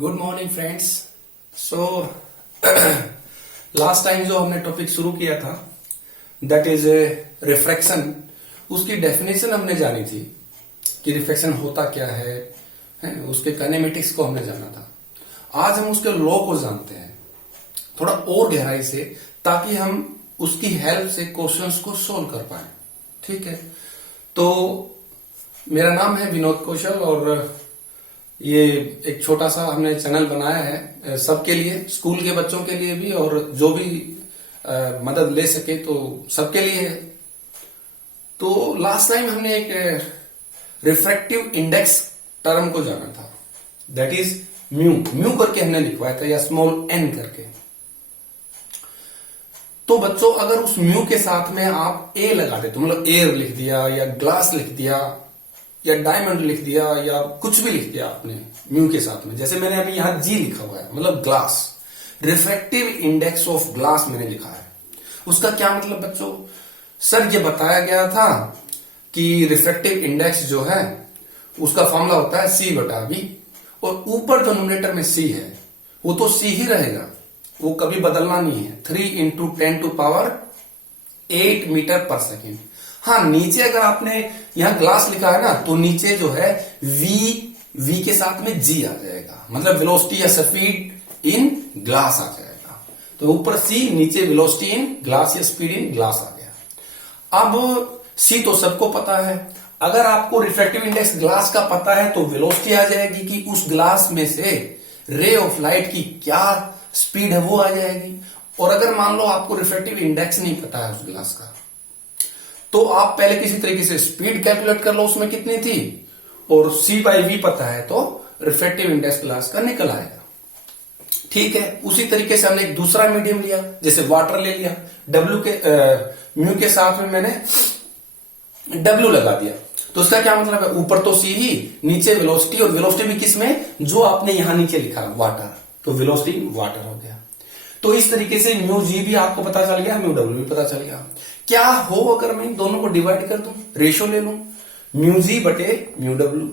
Good morning friends. So last time जो हमने topic शुरू किया था दैट इज रिफ्रैक्शन, उसकी डेफिनेशन हमने जानी थी कि रिफ्रैक्शन होता क्या है, उसके काइनेमेटिक्स को हमने जाना था। आज हम उसके लॉ को जानते हैं थोड़ा और गहराई से, ताकि हम उसकी हेल्प से क्वेश्चंस को सोल्व कर पाए। ठीक है, तो मेरा नाम है विनोद कौशल और ये एक छोटा सा हमने चैनल बनाया है सबके लिए, स्कूल के बच्चों के लिए भी और जो भी मदद ले सके तो सबके लिए है। तो लास्ट टाइम हमने एक रिफ्रैक्टिव इंडेक्स टर्म को जाना था, दैट इज म्यू। म्यू करके हमने लिखवाया था या स्मॉल एन करके। तो बच्चों अगर उस म्यू के साथ में आप ए लगा दे तो मतलब एयर लिख दिया या ग्लास लिख दिया या डायमंड लिख दिया या कुछ भी लिख दिया आपने म्यू के साथ में, जैसे मैंने अभी यहां जी लिखा हुआ है मतलब glass, refractive index of glass मैंने लिखा है। उसका क्या मतलब बच्चों? सर ये बताया गया था कि रिफ्रैक्टिव इंडेक्स जो है उसका फॉर्मूला होता है सी बटा वी, और ऊपर जो न्यूमरेटर में सी है वो तो सी ही रहेगा, वो कभी बदलना नहीं है। 3 इंटू 10 टू पावर 8 मीटर पर सेकेंड। हाँ, नीचे अगर आपने यहां ग्लास लिखा है ना तो नीचे जो है वी के साथ में जी आ जाएगा, मतलब वेलोसिटी या स्पीड इन ग्लास आ जाएगा। तो ऊपर सी, नीचे वेलोसिटी इन ग्लास या स्पीड इन ग्लास आ गया। अब सी तो सबको पता है, अगर आपको रिफ्रैक्टिव इंडेक्स ग्लास का पता है तो वेलोसिटी आ जाएगी कि उस ग्लास में से रे ऑफ लाइट की क्या स्पीड है वो आ जाएगी। और अगर मान लो आपको रिफ्रैक्टिव इंडेक्स नहीं पता है उस ग्लास का, तो आप पहले किसी तरीके से स्पीड कैलकुलेट कर लो उसमें कितनी थी, और सी बाई वी पता है तो रिफ्रैक्टिव इंडेक्स ग्लास का निकल आएगा। ठीक है, उसी तरीके से हमने एक दूसरा मीडियम लिया, जैसे वाटर ले लिया, डब्ल्यू के म्यू के साथ में मैंने डब्ल्यू लगा दिया। तो उसका क्या मतलब है? ऊपर तो सी ही, नीचे वेलोसिटी, और वेलोसिटी भी किसमें? जो आपने यहां नीचे लिखा वाटर, तो वेलोसिटी वाटर हो गया। तो इस तरीके से म्यू जी भी आपको पता चल गया, म्यू डब्ल्यू भी पता चल गया। क्या हो अगर मैं इन दोनों को डिवाइड कर दूं, रेशो ले लूं, म्यू जी बटे म्यू डब्ल्यू,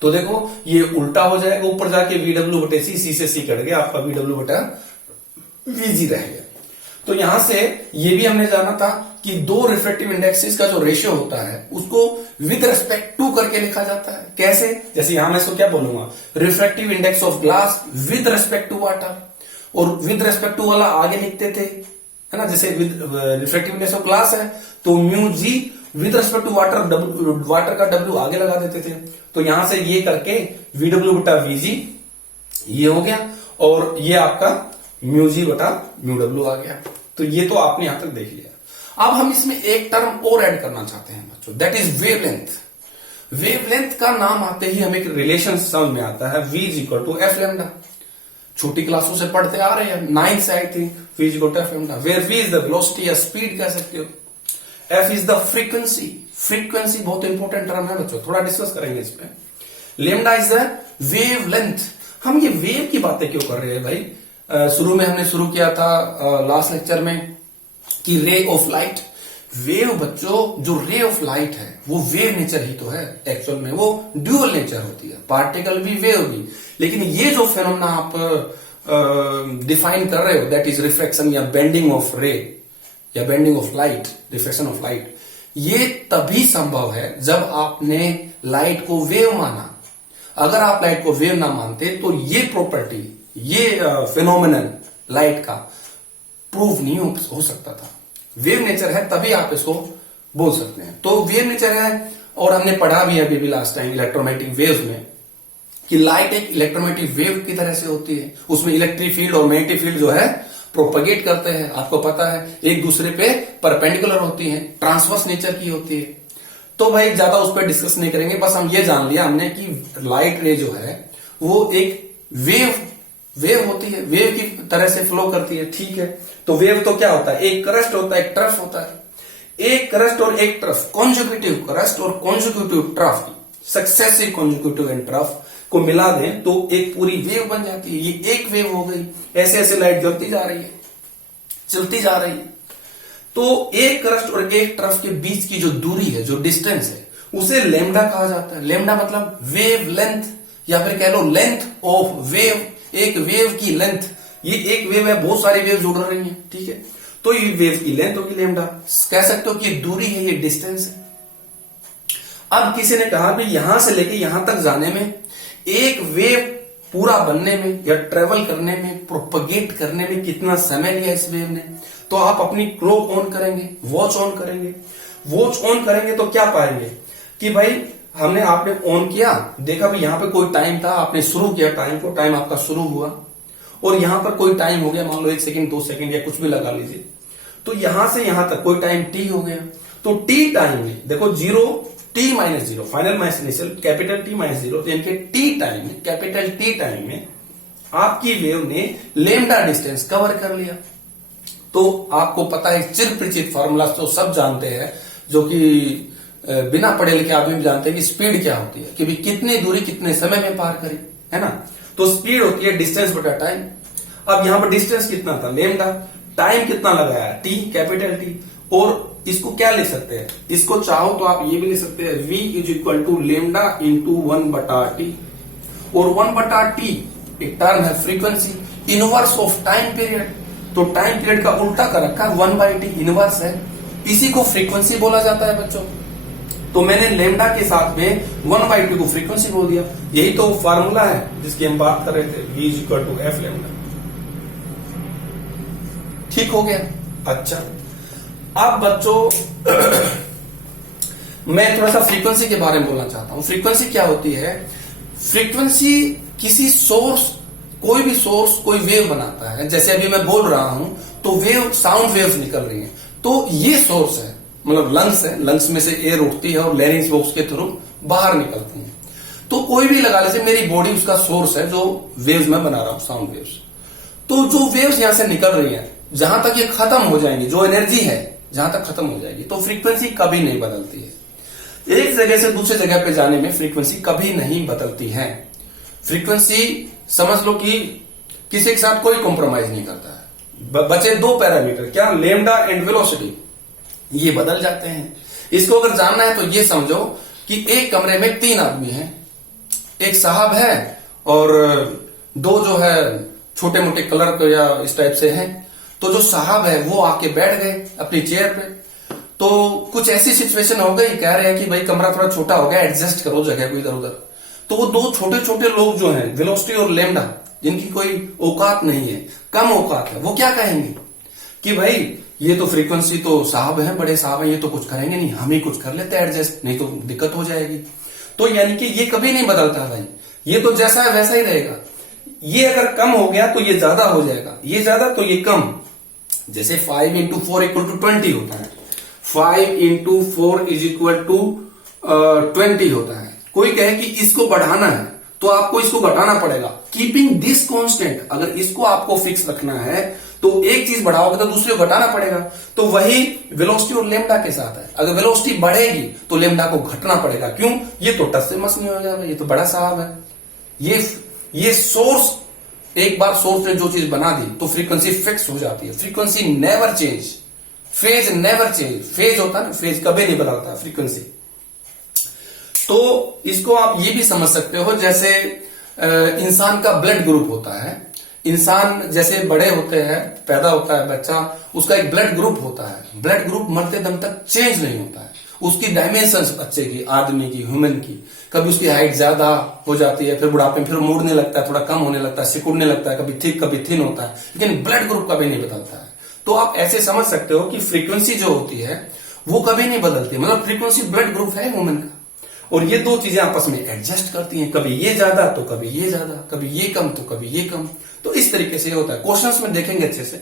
तो देखो ये उल्टा हो जाएगा, ऊपर जाके वी डब्ल्यू बटे सी, सी से सी कट गया, आपका वी डब्ल्यू बटा वी जी रह गया। तो यहां से ये भी हमने जाना था कि दो रिफ्रैक्टिव इंडेक्सेस का जो रेशियो होता है उसको विद रिस्पेक्ट टू करके लिखा जाता है। कैसे? जैसे यहां मैं इसको क्या बोलूंगा, refractive index of glass with respect to water, और विद रिस्पेक्ट टू वाला आगे लिखते थे, है ना, जैसे रिफ्रैक्टिव इंडेक्स ऑफ ग्लास है तो mu g with respect to water, water का डब्ल्यू आगे लगा देते थे। तो यहां से ये करके वी डब्ल्यू बटा वी जी ये हो गया, और ये आपका म्यू जी बटा म्यू डब्ल्यू आ गया। तो ये तो आपने यहां तक देख लिया। अब हम इसमें एक टर्म और ऐड करना चाहते हैं बच्चों, दैट इज वेवलेंथ। वेवलेंथ का नाम आते ही हमें एक रिलेशन समझ में आता है, v is equal to f lambda. छोटी क्लासों से पढ़ते आ रहे हैं, 9th से I think, v is equal to f lambda, where v is the velocity या स्पीड कह सकते हो, f is the frequency. Frequency बहुत इंपॉर्टेंट टर्म है बच्चों, थोड़ा डिस्कस करेंगे इसमें। Lambda is the wavelength. हम ये वेव की बातें क्यों कर रहे हैं भाई? शुरू में हमने शुरू किया था लास्ट लेक्चर में कि रे ऑफ लाइट। वेव बच्चों, जो रे ऑफ लाइट है वो वेव नेचर ही तो है, एक्चुअल में वो ड्यूअल नेचर होती है, पार्टिकल भी वेव भी। लेकिन ये जो फेनोमेना आप डिफाइन कर रहे हो दैट इज रिफ्रैक्शन या बेंडिंग ऑफ रे या bending of light, refraction of light, ये तभी संभव है जब आपने लाइट को वेव माना। अगर आप लाइट को वेव ना मानते तो ये प्रॉपर्टी, ये फेनोमेनन लाइट का प्रूव नहीं हो सकता था। वेव नेचर है तभी आप इसको बोल सकते हैं। तो वेव नेचर है, और हमने पढ़ा भी है अभी भी लास्ट टाइम इलेक्ट्रोमैग्नेटिक वेव्स में कि लाइट एक इलेक्ट्रोमैग्नेटिक वेव की तरह से होती है, उसमें इलेक्ट्रिक फील्ड और मैग्नेटिक फील्ड जो है प्रोपगेट करते हैं, आपको पता है, एक दूसरे पे परपेंडिकुलर होती है, ट्रांसवर्स नेचर की होती है। तो भाई ज्यादा उस पर डिस्कस नहीं करेंगे, बस हम ये जान लिया हमने कि लाइट रे जो है वो एक वेव होती है, वेव की तरह से फ्लो करती है। ठीक है, तो वेव तो क्या होता है, एक क्रस्ट होता है, एक ट्रफ होता है। एक क्रस्ट और एक ट्रफ, कॉन्जिक्यूटिव क्रस्ट और consecutive trough, successive consecutive and trough को मिला दें तो एक पूरी वेव बन जाती है। ये एक वेव हो गई, ऐसे ऐसे लाइट जलती जा रही है, चलती जा रही है। तो एक क्रस्ट और एक ट्रफ के बीच की जो दूरी है, जो डिस्टेंस है, उसे लेमडा कहा जाता है। लेमडा मतलब वेव लेंथ या फिर कह लो लेंथ ऑफ वेव, एक वेव की लेंथ, ये एक वेव है, बहुत सारी वेव जुड़ रही हैं, ठीक है, तो ये वेव की लेंथ होगी लैम्डा। कह सकते हो कि ये दूरी है, ये डिस्टेंस है। अब किसी ने कहा भी यहां से लेके यहां तक जाने में, एक वेव पूरा बनने में या ट्रेवल करने में, प्रोपगेट करने में कितना समय लिया इस वेव ने, तो आप अपनी क्लॉक ऑन करेंगे, वॉच ऑन करेंगे। वॉच ऑन करेंगे तो क्या पाएंगे कि भाई आपने ऑन किया, देखा भी यहां पे कोई टाइम था, आपने शुरू किया टाइम को, टाइम आपका शुरू हुआ, और यहां पर कोई टाइम हो गया, मान लो 1 सेकंड 2 सेकंड या कुछ भी लगा लीजिए, तो यहां से यहां तक कोई टाइम टी हो गया। तो टी टाइम में देखो 0 t minus 0, final minus initial, capital T minus 0, तो इनके टी टाइम में, कैपिटल T टाइम में आपकी वेव ने लेम्डा डिस्टेंस कवर कर लिया। तो आपको पता है चिर परिचित फॉर्मूला तो सब जानते हैं, जो कि बिना पढ़े लिखे आदमी भी जानते हैं कि स्पीड क्या होती है, कि भी कितनी दूरी कितने समय में पार करी, है ना। तो स्पीड होती है डिस्टेंस बटा टाइम। अब यहां पर डिस्टेंस कितना था, लेम्डा, टाइम कितना लगाया, टी, कैपिटल टी, और इसको क्या लिख सकते हैं, इसको चाहो तो आप ये भी लिख सकते हैं, v is equal to lambda into 1/t, और 1/t एक टर्म है frequency, inverse of time period, तो टाइम पीरियड का उल्टा कर रखा है, 1/t इनवर्स है, इसी को फ्रीक्वेंसी बोला जाता है बच्चों। तो मैंने लेम्डा के साथ में 1/t को फ्रीक्वेंसी बोल दिया। यही तो फार्मूला है जिसकी हम बात कर रहे थे, v is equal to f lambda. ठीक हो गया। अच्छा, अब बच्चों मैं थोड़ा सा फ्रीक्वेंसी के बारे में बोलना चाहता हूं। फ्रीक्वेंसी क्या होती है, फ्रीक्वेंसी किसी सोर्स, कोई भी सोर्स कोई वेव बनाता है, जैसे अभी मैं बोल रहा हूं तो वेव, साउंड वेव्स निकल रही हैं, तो ये सोर्स है, मतलब लंग्स है, लंग्स में से एयर उठती है और लैरिंक्स बॉक्स के थ्रू बाहर निकलती है। तो कोई भी लगा लीजिए, मेरी बॉडी उसका सोर्स है जो वेव्स मैं बना रहा हूं, साउंड वेव्स। तो जो वेव्स यहां से निकल रही हैं, जहां तक ये खत्म हो जाएंगी, जो एनर्जी है जहां तक खत्म हो जाएगी, तो फ्रीक्वेंसी कभी नहीं बदलती है। एक जगह से दूसरी जगह पे जाने में फ्रीक्वेंसी कभी नहीं बदलती है। फ्रीक्वेंसी समझ लो कि किसी के साथ कोई कॉम्प्रोमाइज नहीं करता है। बचे 2 पैरामीटर, क्या, लेम्डा एंड वेलोसिटी, ये बदल जाते हैं। इसको अगर जानना है तो ये समझो कि एक कमरे में 3 आदमी हैं, एक साहब है और 2 जो है छोटे मोटे क्लर्क या इस टाइप से हैं। तो जो साहब है वो आके बैठ गए अपनी चेयर पे, तो कुछ ऐसी सिचुएशन हो गई, कह रहे हैं कि भाई कमरा थोड़ा छोटा हो गया, एडजस्ट करो जगह को इधर उधर। तो वो 2 छोटे छोटे लोग जो हैं, वेलोसिटी और लेम्डा, जिनकी कोई औकात नहीं है, कम औकात है, वो क्या कहेंगे कि भाई ये तो फ्रीक्वेंसी तो साहब है, बड़े साहब है, ये तो कुछ करेंगे नहीं, हम ही कुछ कर लेते हैं एडजस्ट, नहीं तो दिक्कत हो जाएगी। तो यानी कि ये कभी नहीं बदलता भाई, ये तो जैसा है वैसा ही रहेगा। ये अगर कम हो गया तो ये ज्यादा हो जाएगा, ये ज्यादा तो ये कम। जैसे 5 इंटू 4 इक्वल टू 20 होता है, 5 इंटू 4 इज इक्वल टू 20 होता है। कोई कहे कि इसको बढ़ाना है तो आपको इसको घटाना पड़ेगा, कीपिंग दिस कांस्टेंट। अगर इसको आपको फिक्स रखना है तो एक चीज बढ़ाओगे तो दूसरे को घटाना पड़ेगा। तो वही वेलोसिटी और लेम्डा के साथ है, अगर वेलोसिटी बढ़ेगी तो लेम्डा को घटना पड़ेगा। क्यों, ये तो टस से मस नहीं हो जाएगा, ये तो बड़ा साहब है। ये सोर्स, एक बार सोर्स ने जो चीज बना दी तो फ्रीक्वेंसी फिक्स हो जाती है। Frequency never change, phase never change. Phase होता है ना, फेज कभी नहीं बदलता फ्रीक्वेंसी। तो इसको आप ये भी समझ सकते हो, जैसे इंसान का ब्लड ग्रुप होता है। इंसान जैसे बड़े होते हैं, पैदा होता है बच्चा, उसका एक ब्लड ग्रुप होता है। ब्लड ग्रुप मरते दम तक चेंज नहीं होता है। उसकी डायमेंशंस बच्चे की, आदमी की, ह्यूमन की, कभी उसकी हाइट ज्यादा हो जाती है, फिर बुढ़ापे में फिर मुड़ने लगता है, थोड़ा कम होने लगता है, सिकुड़ने लगता है, कभी थिक कभी थिन होता है, लेकिन ब्लड ग्रुप कभी नहीं बदलता है। तो आप ऐसे समझ सकते हो कि फ्रीक्वेंसी जो होती है वो कभी नहीं बदलती। मतलब फ्रीक्वेंसी ब्लड ग्रुप है ह्यूमन का, और ये 2 चीजें आपस में एडजस्ट करती हैं, कभी ये ज्यादा तो कभी ये ज्यादा, कभी ये कम तो कभी ये कम। तो इस तरीके से होता है। क्वेश्चंस में देखेंगे अच्छे से।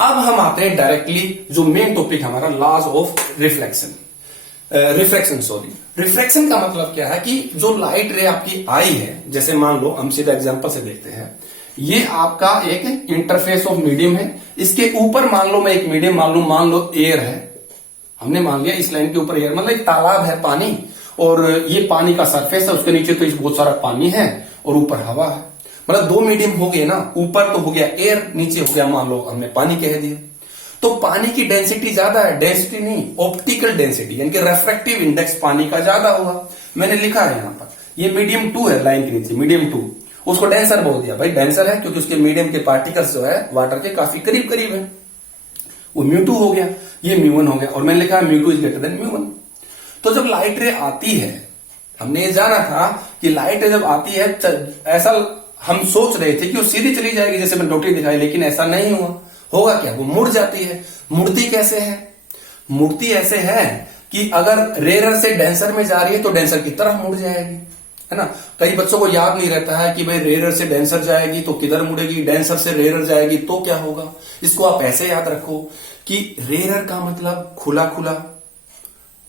अब हम आते हैं डायरेक्टली जो मेन टॉपिक हमारा, लॉज ऑफ रिफ्लेक्शन, रिफ्लेक्शन का मतलब क्या है कि जो लाइट रे आपकी आई है, जैसे मान लो हम सीधा एग्जांपल से देखते हैं, ये आपका एक इंटरफेस ऑफ मीडियम है, इसके ऊपर मान लो मैं एक मीडियम मान लो एयर है, हमने मान लिया इस लाइन के ऊपर एयर, मतलब एक तालाब है पानी, और ये पानी का सरफेस है, उसके नीचे तो बहुत सारा पानी है और ऊपर हवा है। मतलब 2 मीडियम हो गए ना, ऊपर तो हो गया एयर, नीचे हो गया मान लो हमने पानी कह दिया। तो पानी की डेंसिटी ज्यादा है, डेंसिटी नहीं ऑप्टिकल डेंसिटी, यानी कि रेफ्रेक्टिव इंडेक्स पानी का ज्यादा होगा। मैंने लिखा है यहां पर ये मीडियम 2 है लाइन के नीचे, मीडियम 2, उसको डेंसर बोल दिया। भाई डेंसर है क्योंकि उसके मीडियम के पार्टिकल्स जो है वाटर के काफी करीब करीब है, वो म्यू2 हो गया, ये म्यू1 हो गया, और मैंने लिखा म्यू2 इज ग्रेटर देन म्यू1। तो जब लाइट रे आती है, हमने ये जाना था कि लाइट रे जब आती है, ऐसा हम सोच रहे थे कि वो सीधी चली जाएगी जैसे मैंने डॉटेड दिखाई, लेकिन ऐसा नहीं हुआ। होगा क्या, वो मुड़ जाती है। मुड़ती कैसे है, मुड़ती ऐसे है कि अगर रेयर से डेंसर में जा रही है तो डेंसर की तरफ मुड़ जाएगी, है ना। कई बच्चों को याद नहीं रहता है कि भाई रेयर से डेंसर जाएगी तो किधर मुड़ेगी, डेंसर से रेयर जाएगी तो क्या होगा। इसको आप ऐसे याद रखो कि रेयर का मतलब खुला खुला,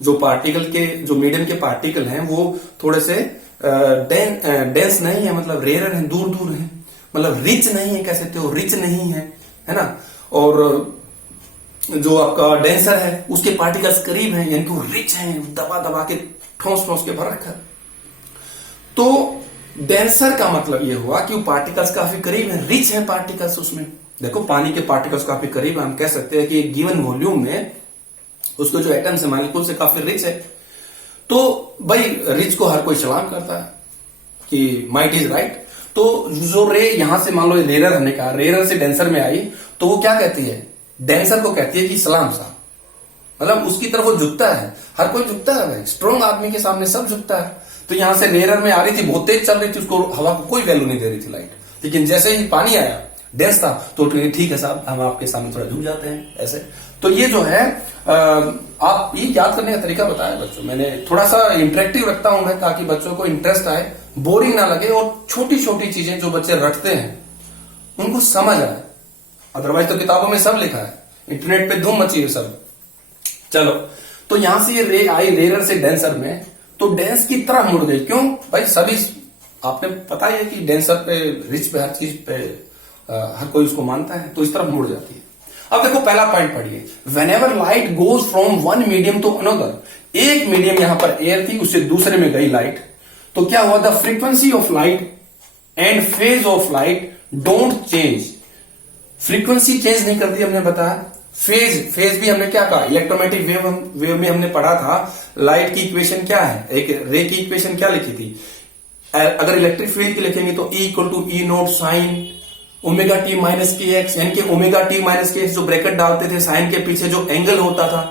जो पार्टिकल के, जो मीडियम के पार्टिकल हैं वो थोड़े से डेंस नहीं है, मतलब रेयर है, दूर दूर है, मतलब रिच नहीं है, कह सकते हो रिच नहीं है ना। और जो आपका डेंसर है उसके पार्टिकल्स करीब हैं, यानी कि वो रिच हैं, दबा दबा के ठोस ठोस के भर रखा। तो डेंसर का मतलब ये हुआ कि वो पार्टिकल्स काफी करीब है, रिच है पार्टिकल्स उसमें। देखो पानी के पार्टिकल्स काफी करीब है, हम कह सकते हैं कि एक गिवन वॉल्यूम में उसको जो एटम्स है मॉलिक्यूल से काफी रिच है। तो भाई रिच को हर कोई सलाम करता है कि माइट इज राइट। तो जो रे यहां से मान लो रेयर हमने कहा, रेयर से डेंसर में आई तो वो क्या कहती है, डेंसर को कहती है कि सलाम साहब, मतलब उसकी तरफ वो झुकता है। हर कोई झुकता है भाई, स्ट्रॉन्ग आदमी के सामने सब झुकता है। तो यहां से रेयर में आ रही थी, बहुत तेज चल रही थी, उसको हवा को कोई वैल्यू नहीं दे रही थी लाइट, लेकिन जैसे ही पानी आया, डेंस था, तो ठीक है साहब हम आपके सामने थोड़ा झुक जाते हैं ऐसे। तो ये जो है आप ये याद करने का तरीका बताया बच्चों, मैंने थोड़ा सा इंटरेक्टिव रखता हूं मैं, ताकि बच्चों को इंटरेस्ट आए, बोरिंग ना लगे, और छोटी छोटी चीजें जो बच्चे रटते हैं उनको समझ आए। अदरवाइज तो किताबों में सब लिखा है, इंटरनेट पे धूम मची है सब। चलो, तो यहां से ये रे आई रेयर से डेंसर में, तो डेंस की तरफ मुड़ गई। क्यों भाई, सभी आपने पता ही है कि डेंसर पे, रिच पे, हर चीज पे हर कोई उसको मानता है, तो इस तरफ मुड़ जाती है। अब देखो पहला पॉइंट पढ़िए, whenever light goes from one medium to another, एक मीडियम यहां पर एयर थी, उससे दूसरे में गई लाइट, तो क्या हुआ, the frequency of light and phase of light don't change. Frequency change नहीं करती हमने बताया, फेज भी हमने क्या कहा, इलेक्ट्रोमैग्नेटिक वेव में हमने पढ़ा था लाइट की इक्वेशन क्या है, एक रे की इक्वेशन क्या लिखी थी, अगर इलेक्ट्रिक फील्ड की लिखेंगे तो E equal to e naught sine omega t minus k x, यानी कि omega t minus k x जो ब्रैकेट डालते थे, साइन के पीछे जो एंगल होता था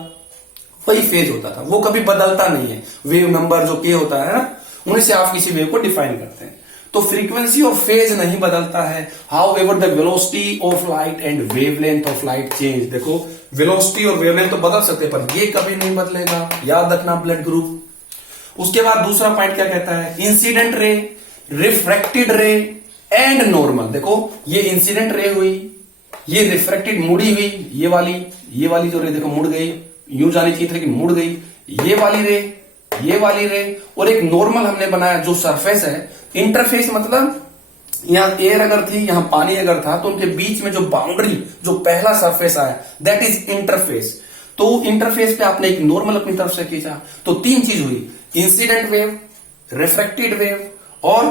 वही फेज होता था, वो कभी बदलता नहीं है। वेव नंबर जो के होता है ना, उन्हीं से आप किसी वेव को डिफाइन करते हैं। तो फ्रीक्वेंसी और फेज नहीं बदलता है। How ever the velocity of light and wavelength of light change. देखो वेलोसिटी और वेवलेंथ तो बदल सकते हैं, पर ये कभी नहीं बदलेगा, याद रखना ब्लड ग्रुप। उसके बाद दूसरा पॉइंट क्या कहता है, इंसिडेंट रे, रिफ्रैक्टेड रे एंड नॉर्मल। देखो ये इंसिडेंट रे हुई, ये रिफ्रैक्टेड मुड़ी हुई, ये वाली जो रे देखो मुड़ गई, यूं जानी चाहिए थी लेकिन मुड़ गई, ये वाली रे, और एक नॉर्मल हमने बनाया जो सरफेस है। इंटरफेस मतलब यहां एयर अगर थी, यहां पानी अगर था, तो उनके बीच में जो बाउंड्री, जो पहला सरफेस आया, दैट इज इंटरफेस। तो इंटरफेस पे आपने एक नॉर्मल अपनी तरफ से खींचा, तो तीन चीज हुई, इंसिडेंट वेव, रिफ्रैक्टेड वेव और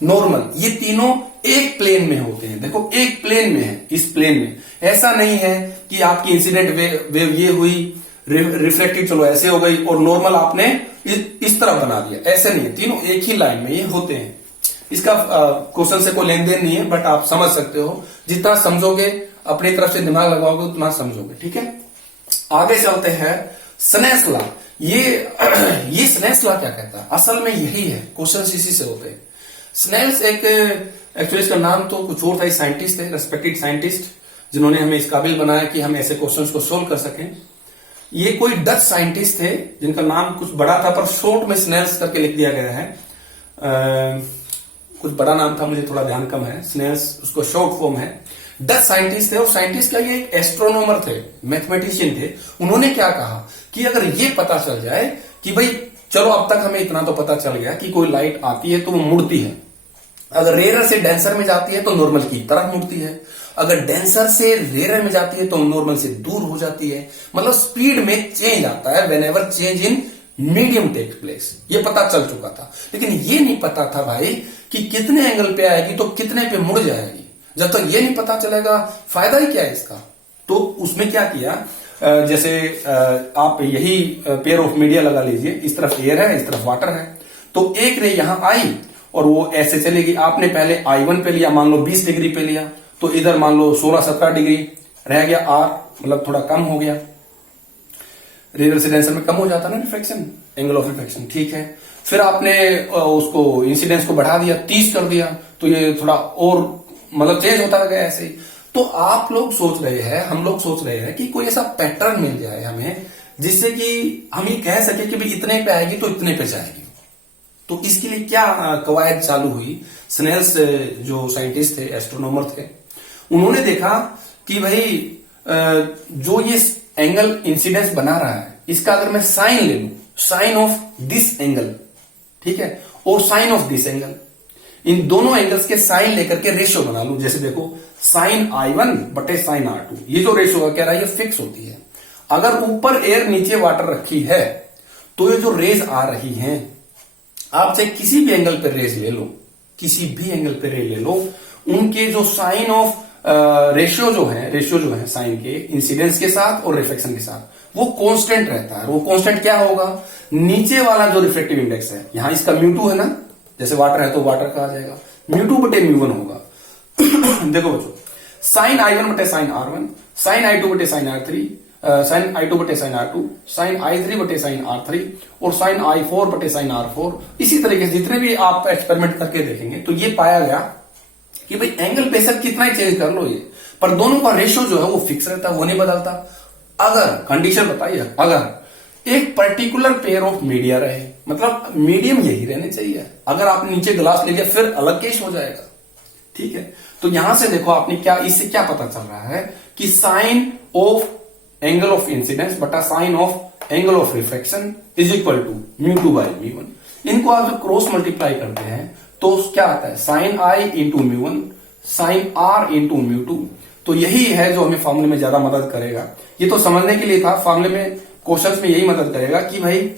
नॉर्मल। ये तीनों एक प्लेन में होते हैं। देखो एक प्लेन में है, इस प्लेन में। ऐसा नहीं है कि आपकी इंसिडेंट वेव ये हुई, रिफ्लेक्टेड चलो ऐसे हो गई, और नॉर्मल आपने इस तरफ बना दिया, ऐसे नहीं है, तीनों एक ही लाइन में ये होते हैं। इसका क्वेश्चन से कोई लेन देन नहीं है, बट आप समझ सकते हो, जितना समझोगे अपनी तरफ से दिमाग लगाओगे उतना समझोगे, ठीक है। आगे चलते हैं, स्नेल्स लॉ। ये स्नेल्स लॉ क्या कहता है, असल में यही है, क्वेश्चन इसी से होते हैं। स्नेल्स एक, एक्चुअली इसका नाम तो कुछ और था, साइंटिस्ट थे, रेस्पेक्टेड साइंटिस्ट, जिन्होंने हमें इस काबिल बनाया कि हम ऐसे क्वेश्चंस को सोल्व कर सकें। ये कोई डच साइंटिस्ट थे जिनका नाम कुछ बड़ा था, पर शॉर्ट में स्नेल्स करके लिख दिया गया है। कुछ बड़ा नाम था, मुझे थोड़ा ध्यान कम है। स्नेल्स उसको शॉर्ट फॉर्म है। डच साइंटिस्ट थे, और साइंटिस्ट का ये एक एस्ट्रोनॉमर थे, मैथमेटिशियन थे। उन्होंने क्या कहा कि अगर ये पता चल जाए कि भाई चलो अब तक हमें इतना तो पता चल गया कि कोई लाइट आती है तो वो मुड़ती है, अगर रेयर से डेंसर में जाती है तो नॉर्मल की तरफ मुड़ती है, अगर डेंसर से रेयर में जाती है तो नॉर्मल से दूर हो जाती है, मतलब स्पीड में चेंज आता है whenever change in medium take place. ये पता चल चुका था, लेकिन ये नहीं पता था भाई कि कितने एंगल पे आएगी तो कितने पे मुड़ जाएगी। जब तक ये नहीं पता चलेगा फायदा ही क्या है इसका। तो उसमें क्या किया, जैसे आप यही पेयर ऑफ मीडिया लगा लीजिए, इस तरफ एयर है, इस तरफ वाटर है, तो एक रे यहां आई और वो ऐसे चलेगी। आपने पहले I1 पे लिया, मान लो 20 डिग्री पे लिया, तो इधर मान लो 16-17 डिग्री रह गया, R मतलब थोड़ा कम हो गया। रे रेसिडेंसर में कम हो जाता ना रिफ्लेक्शन, एंगल ऑफ रिफ्लेक्शन, ठीक है। फिर आपने उसको इंसिडेंस को बढ़ा दिया, 30 कर दिया, तो ये थोड़ा और मतलब चेंज होता गया ऐसे ही। तो आप लोग सोच रहे हैं, हम लोग सोच रहे हैं कि कोई ऐसा पैटर्न मिल जाए हमें जिससे कि हम ये कह सके कि भाई इतने पे आएगी तो इतने पे जाएगी। तो इसके लिए क्या कवायद चालू हुई। स्नेल्स जो साइंटिस्ट थे, एस्ट्रोनॉमर थे, उन्होंने देखा कि भाई जो ये एंगल इंसिडेंस बना रहा है, इसका अगर मैं साइन ले लूं, साइन ऑफ दिस एंगल, ठीक है, और साइन ऑफ दिस एंगल, इन दोनों एंगल्स के साइन लेकर के रेशियो बना लूं। जैसे देखो साइन I1 बटे साइन R2, ये जो रेशियो कह रहा है ये फिक्स होती है। अगर ऊपर एयर नीचे वाटर रखी है तो ये जो रेज आ रही हैं, आप चाहे किसी भी एंगल पर रेज ले लो, किसी भी एंगल पर रे ले लो, उनके जो साइन ऑफ रेशियो जो है साइन के इंसिडेंस के साथ और रिफ्लेक्शन के साथ, वो कांस्टेंट रहता है। वो कांस्टेंट क्या होगा, नीचे वाला जो रिफ्लेक्टिव इंडेक्स है, यहां इसका μ2 है ना, जैसे वाटर है तो वाटर का आ जाएगा, μ2 बटे μ1 होगा। देखो बच्चों, साइन I1 बटे साइन R1, साइन I2 बटे साइन R3, साइन I2 बटे साइन R2, साइन I3 बटे साइन R3 और साइन I4 बटे साइन R4। इसी तरीके से जितने भी आप एक्सपेरिमेंट करके देखेंगे तो ये पाया गया कि भाई एंगल बेशक कितना ही चेंज कर लो ये, पर दोनों का रेशियो जो है वो फिक्स रहता है, वो नहीं बदलता। अगर कंडीशन बताइए, अगर एक पर्टिकुलर पेयर ऑफ मीडिया रहे, मतलब मीडियम यही रहने चाहिए, अगर आपने नीचे ग्लास ले लिया फिर अलग केस हो जाएगा, ठीक है। तो यहां से देखो आपने क्या, इससे क्या पता चल रहा है कि sine of angle of incidence बटा sine of angle of reflection is equal to μ2 by μ1। इनको आप जब क्रॉस मल्टीप्लाई करते हैं तो क्या आता है, sine I into μ1 sine R into μ2। तो यही है जो हमें फॉर्मूले में ज्यादा मदद करेगा। ये तो समझने के लिए था, फॉर्मूले में क्वेश्चंस में यही मदद करेगा कि भाई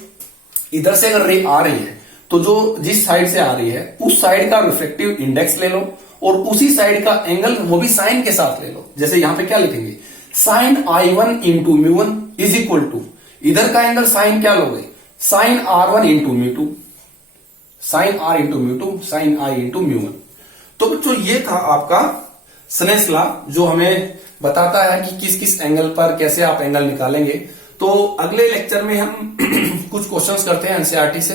इधर से अगर रे आ रही है तो जो जिस साइड से आ रही है उस साइड का रिफ्लेक्टिव इंडेक्स ले लो और उसी साइड का एंगल वो भी साइन के साथ ले लो। जैसे यहां पे क्या लिखेंगे, sine I1 into μ1 is equal to, इधर का एंगल साइन क्या लोगे, sine R1 into μ2, sine R into μ2, sine I into μ1। तो बच्चों ये था आपका स्नेल्स लॉ, जो हमें बताता है कि किस किस एंगल पर कैसे आप एंगल निकालेंगे। तो अगले लेक्चर में हम कुछ क्वेश्चंस करते हैं एनसीईआरटी से।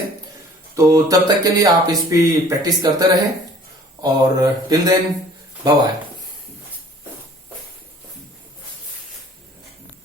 तो तब तक के लिए आप इस पे प्रैक्टिस करते रहे और टिल देन बाय बाय।